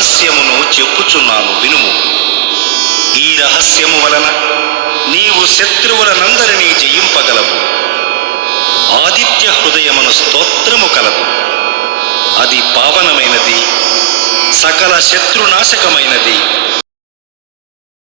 రహస్యమును చెప్పుచున్నాను వినుము. ఈ రహస్యము వలన నీవు శత్రువులనందరినీ జయింపగలవు. ఆదిత్య హృదయమును స్తోత్రము కలదు. అది పావనమైనది, సకల శత్రునాశకమైనది.